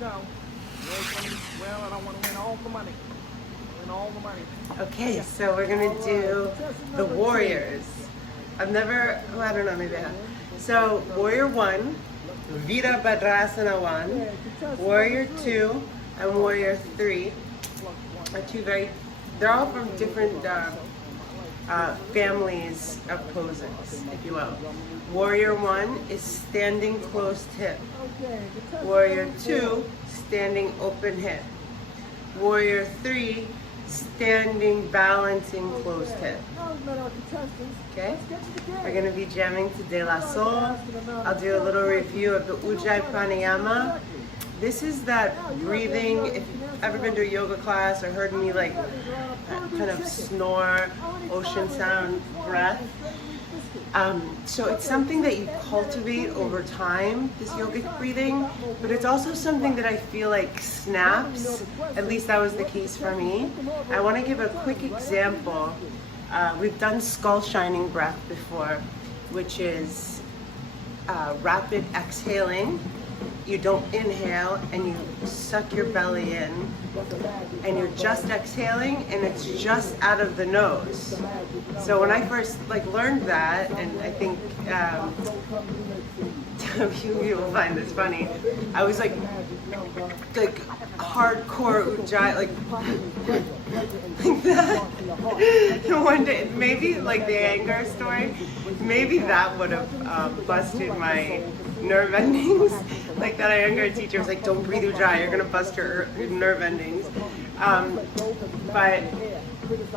Well, I don't want to win all the money. Win all the money. Okay, so we're gonna do the warriors. I've never, oh, I don't know, maybe I have. So warrior 1, Vira Bhadrasana 1, warrior 2, and warrior 3 are two they're all from different families of poses, if you will. Warrior 1 is standing closed hip. Warrior 2, standing open hip. Warrior 3, standing balancing closed hip. Okay? We're going to be jamming to De La Soul. I'll do a little review of the Ujjay pranayama. This is that breathing, if you've ever been to a yoga class or heard me like kind of snore, ocean sound breath. So it's something that you cultivate over time, this yogic breathing, but it's also something that I feel like snaps. At least that was the case for me. I want to give a quick example. We've done skull shining breath before, which is rapid exhaling. You don't inhale and you suck your belly in, and you're just exhaling, and it's just out of the nose. So when I first learned that, and I think you will find this funny, I was like hardcore ujjayi, like that. One day, maybe like the anger story, maybe that would have busted my nerve endings. Like that younger teacher was like, don't breathe ujjayi, you're gonna bust your nerve endings. But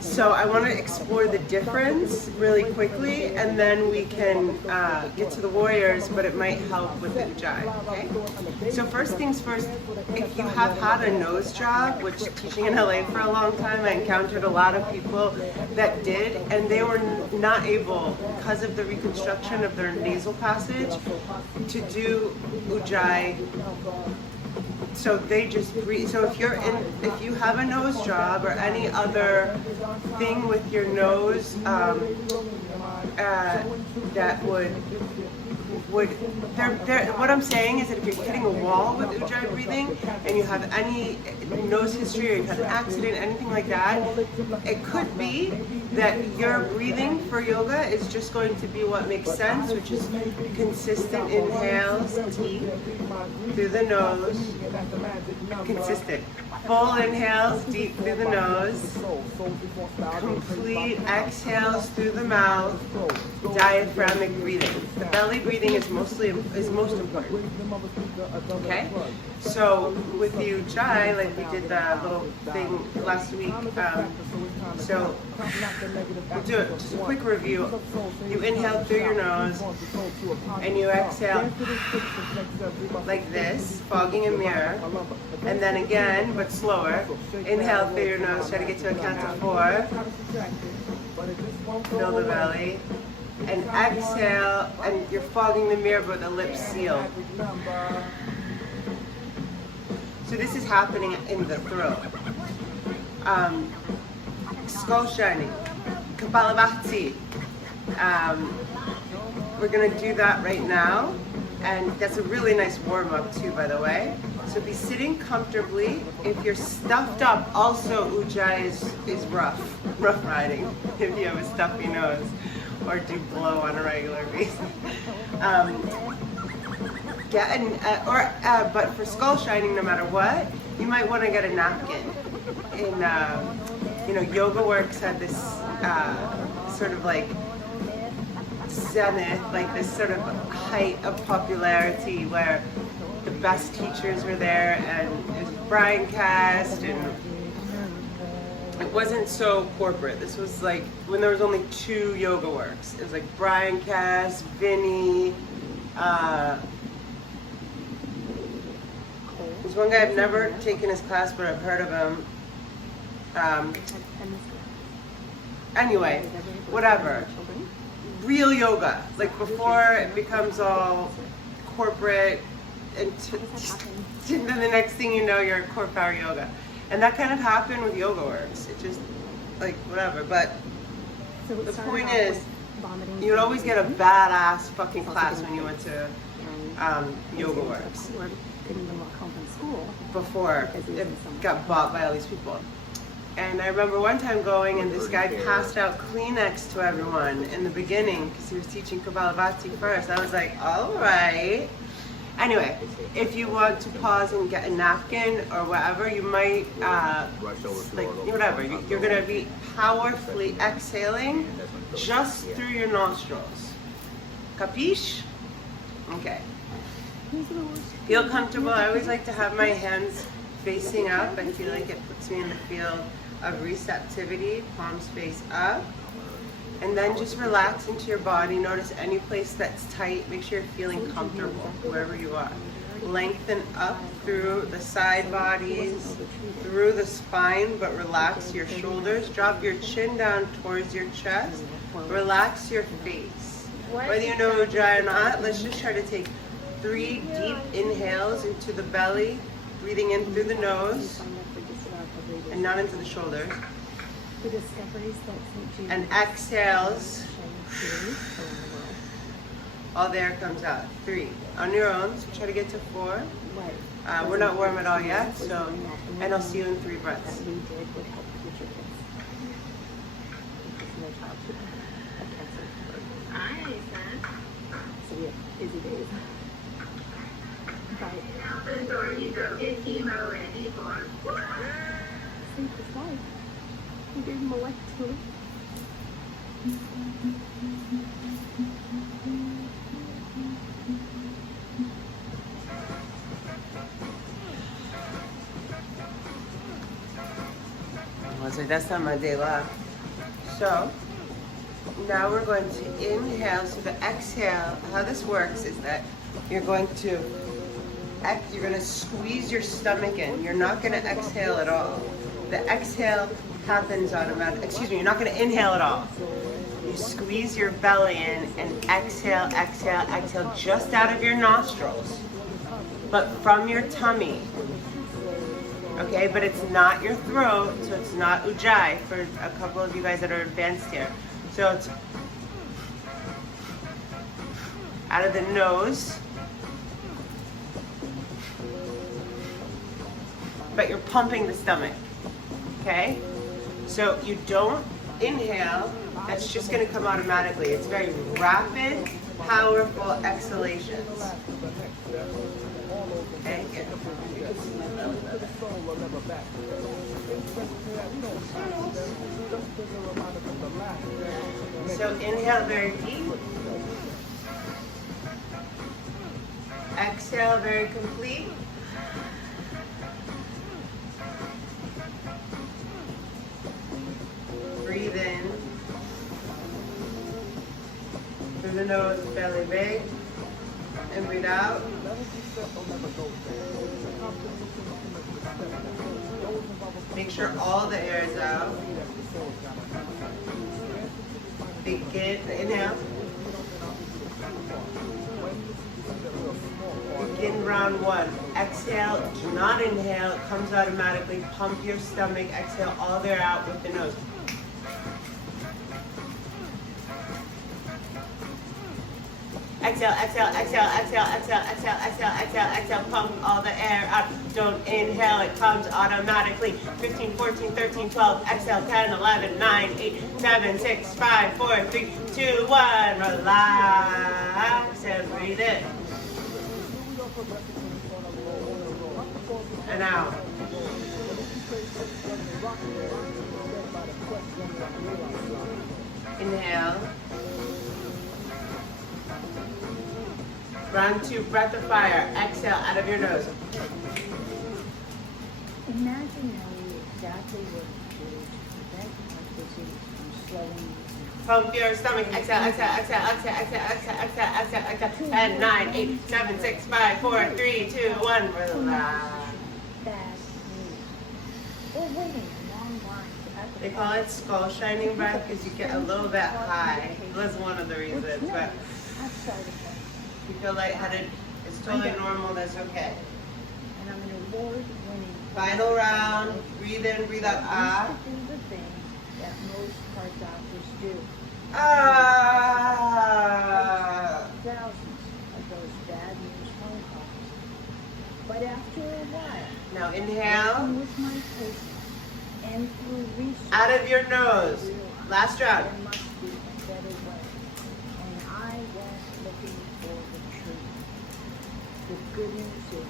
so I want to explore the difference really quickly, and then we can get to the warriors, but it might help with the ujjayi, okay? So first things first, if you have had a nose job, which teaching in LA for a long time, I encountered a lot of people that did, and they were not able, because of the reconstruction of their nasal passage, to do ujjayi. So they just breathe. So if you have a nose job or any other thing with your nose that would what I'm saying is that if you're hitting a wall with ujjayi breathing and you have any nose history or you've had an accident, anything like that, it could be that your breathing for yoga is just going to be what makes sense, which is consistent inhales, deep through the nose, consistent. Full inhales deep through the nose, complete exhales through the mouth, diaphragmic breathing. The belly breathing is most important. Okay? So with the ujjayi, like we did the little thing last week, so we'll do it. Just a quick review. You inhale through your nose and you exhale like this, fogging a mirror, and then again, but slower. Inhale through your nose, try to get to a count of 4. Fill the belly. And exhale, and you're fogging the mirror but the lips sealed. So this is happening in the throat. Skull shining, Kapalabhati. We're gonna do that right now, and that's a really nice warm up too, by the way. So be sitting comfortably. If you're stuffed up, also ujjayi is rough riding if you have a stuffy nose or do blow on a regular basis. But for skull shining, no matter what, you might want to get a napkin. Yoga Works had this sort of like zenith, like this sort of height of popularity where the best teachers were there, and it was Brian Cast, and it wasn't so corporate. This was like when there was only 2 Yoga Works. It was like Brian Cast, Vinny, there's one guy I've never taken his class, but I've heard of him. Anyway, whatever. Real yoga, like before it becomes all corporate, and then the next thing you know, you're core power yoga. And that kind of happened with Yoga Works. It just, like, whatever. But the point is, you would always get a badass fucking class when you went to Yoga Works. didn't even walk home from school. Before Because he was it in so much got pain. bought by all these people. And I remember one time going and this guy passed out Kleenex to everyone in the beginning because he was teaching Kapalabhati first. I was like, all right. Anyway, if you want to pause and get a napkin or whatever, you might, like, whatever. You're going to be powerfully exhaling just through your nostrils. Capiche? Okay. Feel comfortable. I always like to have my hands facing up. I feel like it puts me in the field of receptivity, palms face up. And then just relax into your body. Notice any place that's tight. Make sure you're feeling comfortable wherever you are. Lengthen up through the side bodies, through the spine, but relax your shoulders. Drop your chin down towards your chest. Relax your face. Whether you know Ujjay or not, let's just try to take 3 deep inhales into the belly, breathing in through the nose and not into the shoulders. The discoveries that St. Jude And exhales, all the air comes out. 3 on your own, so try to get to 4. We're not warm at all yet, so, and I'll see you in 3 breaths. that we did would help future kids. Because no child should have cancer. So we have busy days. But sleep is life. We gave him a life too. I was like, that's not my day left. So, now we're going to inhale. So the exhale, how this works is that you're going to squeeze your stomach in. You're not going to exhale at all. The exhale happens automatically. Excuse me, you're not going to inhale at all. You squeeze your belly in and exhale, exhale, exhale just out of your nostrils, but from your tummy. Okay, but it's not your throat, so it's not Ujjay for a couple of you guys that are advanced here. So it's out of the nose, but you're pumping the stomach. Okay? So you don't inhale, that's just going to come automatically. It's very rapid, powerful exhalations. Okay? Good. So inhale very deep. Exhale very complete. Breathe in through the nose, belly big, and breathe out. Make sure all the air is out. Begin, inhale. Begin round 1. Exhale, do not inhale, it comes automatically. Pump your stomach, exhale all the air out with the nose. Exhale, exhale, exhale, exhale, exhale, exhale, exhale, exhale, exhale. Pump all the air out. Don't inhale, it comes automatically. 15, 14, 13, 12. Exhale, 10, 11, 9, 8, 7, 6, 5, 4, 3, 2, 1. Relax and breathe in. And out. Inhale. Round 2, breath of fire. Exhale out of your nose. Imagine knowing exactly what to do to prevent heart disease from slowing. Pump your stomach. Exhale, exhale, exhale, exhale, exhale, exhale, exhale, exhale, exhale. 10, 9, 8, 7, 6, 5, 4, 3, 2, 1. Relax. Bad news. Or waiting a long line at the They call it skull shining breath because you get a little bit high. That's one of the reasons. But I've started that. if you feel lightheaded, it's totally normal. That's okay. And I'm an award-winning. Final round. Breathe in, breathe out. Ah. Do the thing that most heart doctors do. Ah. Thousands of those bad news phone calls. But Inhale. With my taste and through research, Out of your nose. Last round. there must be a better way. And I went looking for the truth. The good news is,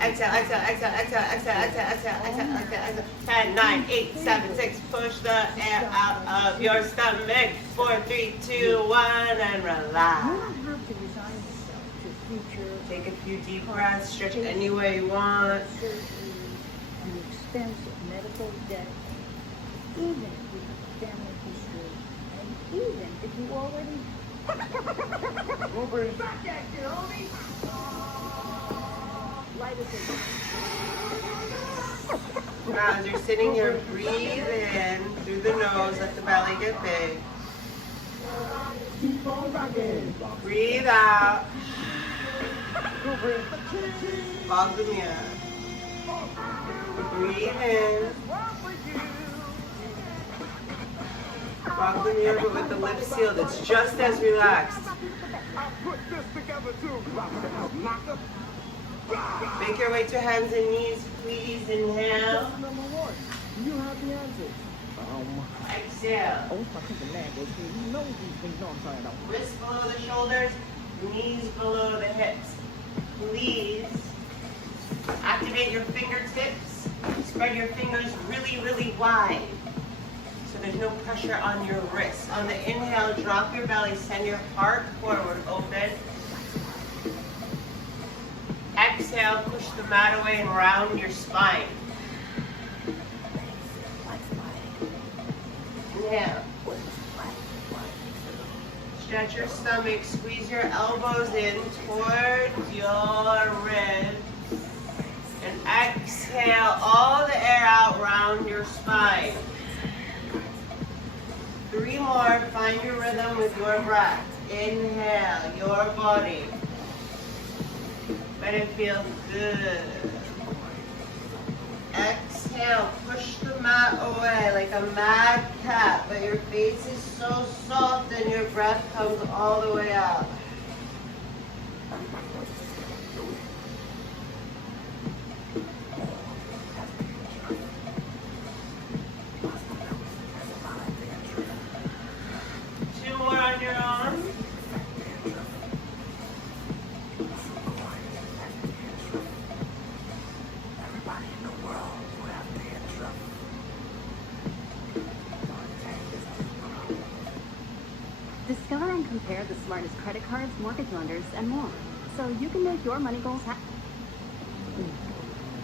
Exhale, exhale, exhale, exhale, exhale, exhale, exhale, exhale, exhale, exhale. 10, 9, 8, 7, 6. Push the air out of your stomach. 4, 3, 2, 1, and you relax. don't have to resign yourself to future Take a few deep breaths. Stretch any way you want. surgery and expensive medical debt, even if you have family history, and even if you already light as a Now, as you're sitting here, breathe in through the nose. Let the belly get big. Breathe out. Fog the mirror. Breathe in. Fog the mirror, but with the lips sealed. It's just as relaxed. Make your way to hands and knees, please. Inhale. Number one, you have the answer. Exhale. I wish my thinking language. You know these things don't turn out. Wrists below the shoulders, knees below the hips. Please activate your fingertips. Spread your fingers really, really wide so there's no pressure on your wrists. On the inhale, drop your belly, send your heart forward, open. Exhale, push the mat away and round your spine. Inhale. Stretch your stomach, squeeze your elbows in towards your ribs. And exhale all the air out, round your spine. 3 more, find your rhythm with your breath. Inhale, your body. Let it feel good. Exhale, push the mat away like a mad cat, but your face is so soft and your breath comes all the way out. Two more on your own. Discover and compare the smartest credit cards, mortgage lenders, and more. So you can make your money goals happen.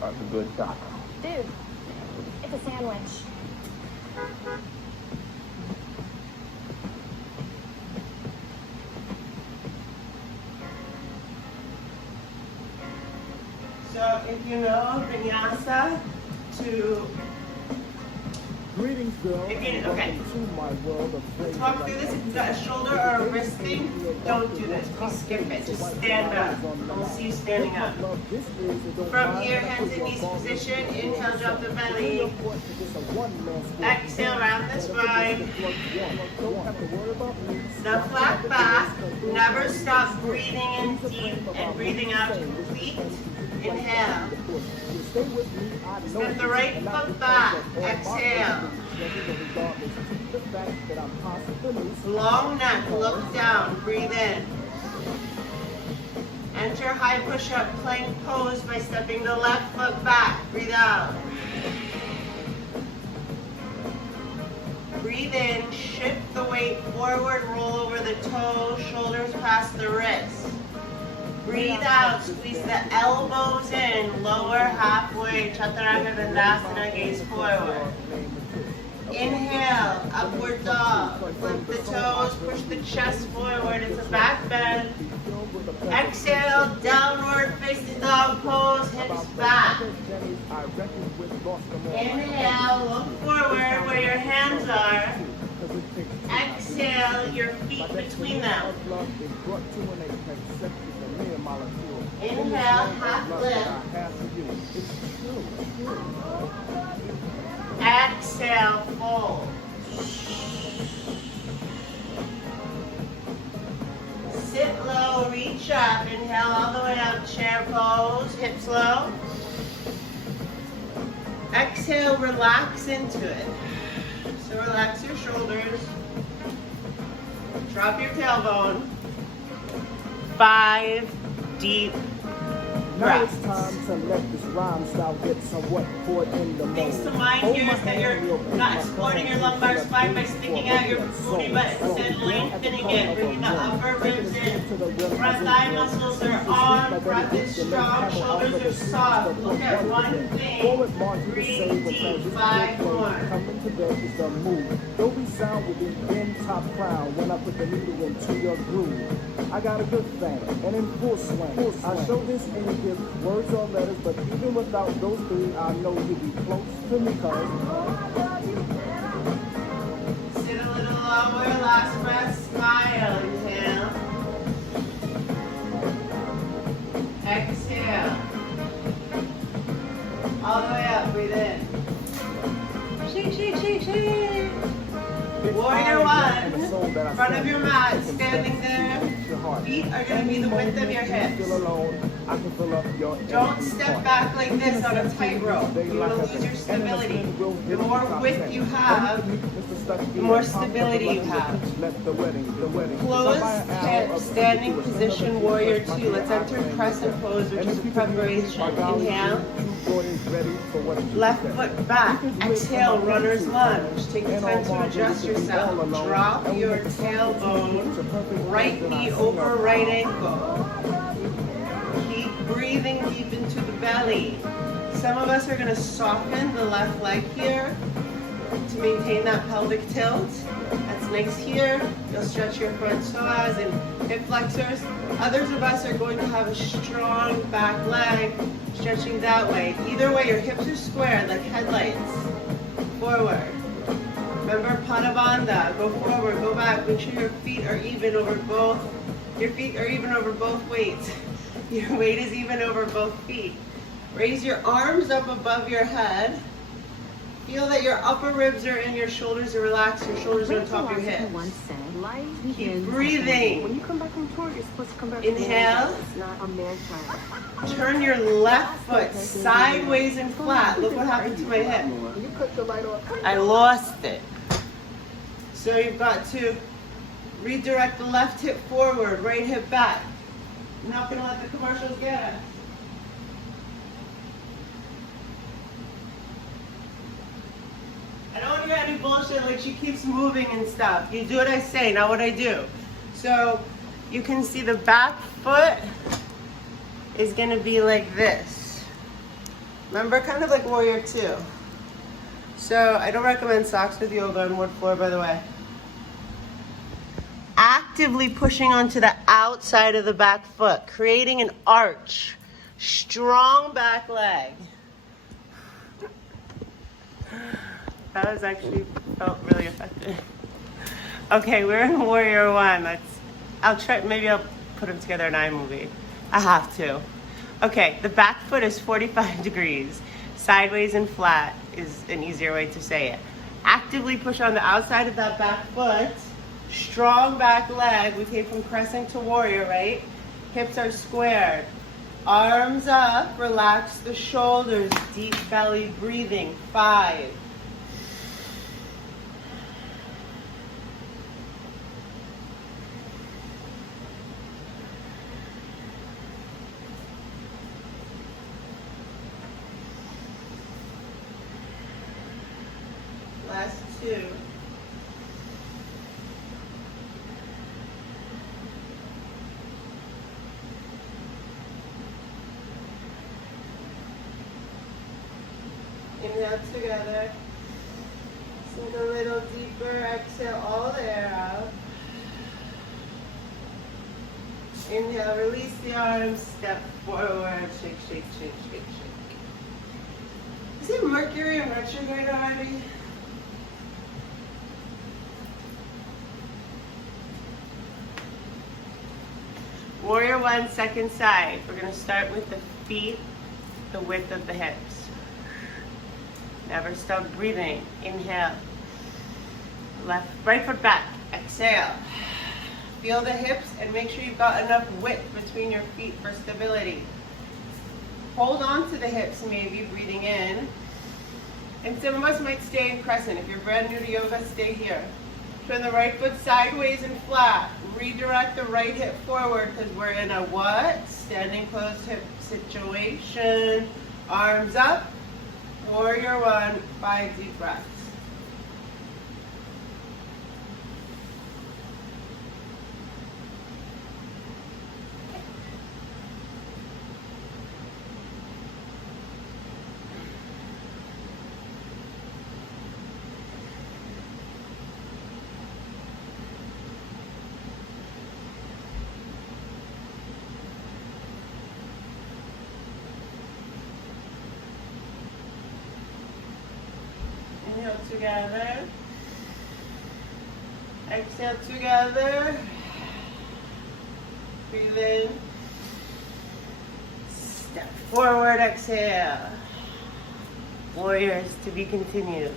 That's a good shot. Dude, it's a sandwich. So if you know vinyasa to Greetings, girl. If you- okay. Welcome to my world of flavor. talk through this, if you've got a shoulder or a wrist thing, don't do this. Please skip it. Just stand up. And we'll see you standing up. From here, hands in knees position. Inhale, drop the belly. Exhale, round the spine. The flat back. Never stop breathing in deep and breathing out complete. Inhale. Step the right foot back. Exhale. Long neck. Look down. Breathe in. Enter high push-up plank pose by stepping the left foot back. Breathe out. Breathe in. Shift the weight forward. Roll over the toes. Shoulders past the wrists. Breathe out, squeeze the elbows in, lower halfway, Chaturanga Dandasana, gaze forward. Inhale, upward dog, flip the toes, push the chest forward, it's a back bend. Exhale, downward facing dog pose, hips back. Inhale, look forward where your hands are. Exhale, your feet between them. Inhale, half lift. Exhale, fold. Sit low, reach up. Inhale all the way up, chair pose, hips low. Exhale, relax into it. So relax your shoulders. Drop your tailbone. 5 deep Now it's breaths. time to let this rhyme style get somewhat poured in the mold. Things to mind here is that you're not exploiting your lumbar spine by sticking out your booty, but instead lengthening it, bringing the upper ribs in. Front thigh muscles are on, breath is strong, shoulders are soft. Look at one thing. Breathe deep, 5 more. Coming to bed is the move. Dolby sound will be in top crown when I put the needle into your groove. I got a good thing, and in full swing. I show this and you give words or letters, but even without those 3, I know you'll be close to me, cause Sit a little lower, last breath, smile, inhale. Exhale. All the way up, breathe in. Shake, shake, shake, shake. Warrior 1, in front of your mat, standing there. Feet are going to be the width of your hips. Don't step back like this on a tightrope. You're going to lose your stability. The more width you have, the more stability you have. Closed hips, standing position, warrior 2. Let's enter crescent pose, which is a preparation. Inhale. Left foot back. Exhale, runner's lunge. Take the time to adjust yourself. Drop your tailbone. Right knee over right ankle. Keep breathing deep into the belly. Some of us are going to soften the left leg here to maintain that pelvic tilt. That's nice here. You'll stretch your front psoas and hip flexors. Others of us are going to have a strong back leg, stretching that way. Either way, your hips are squared like headlights. Forward. Remember Padabandha. Go forward, go back. Make sure your feet are even over both. Your feet are even over both weights. Your weight is even over both feet. Raise your arms up above your head. Feel that your upper ribs are in, your shoulders are relaxed, your shoulders are on top of your hips. Keep breathing. When you come back from tour, you're supposed to come back. Inhale. It's not a man's child. Turn your left foot sideways and flat. Look what happened to my hip. you cut the light off. I lost it. So you've got to redirect the left hip forward, right hip back. I'm not going to let the commercials get us. I don't want to hear any bullshit like she keeps moving and stuff. You do what I say, not what I do. So you can see the back foot is going to be like this. Remember, kind of like warrior 2. So I don't recommend socks with yoga on wood floor, by the way. Actively pushing onto the outside of the back foot, creating an arch. Strong back leg. That was actually felt really effective. Okay, we're in warrior 1. I'll try, maybe I'll put them together in iMovie. I have to. Okay, the back foot is 45 degrees. Sideways and flat is an easier way to say it. Actively push on the outside of that back foot. Strong back leg. We came from crescent to warrior, right? Hips are squared. Arms up. Relax the shoulders. Deep belly breathing. 5. Last 2. Inhale together. Sink a little deeper. Exhale all the air out. Inhale, release the arms. Step forward. Shake, shake, shake, shake, shake. Is it Mercury in retrograde already? Warrior 1, second side. We're going to start with the feet, the width of the hips. Never stop breathing. Inhale. Right foot back. Exhale. Feel the hips and make sure you've got enough width between your feet for stability. Hold on to the hips maybe, breathing in. And some of us might stay in crescent. If you're brand new to yoga, stay here. Turn the right foot sideways and flat. Redirect the right hip forward because we're in a what? Standing closed hip situation. Arms up. Warrior one. 5 deep breaths. Inhale together. Exhale together. Breathe in. Step forward, exhale. Warriors to be continued.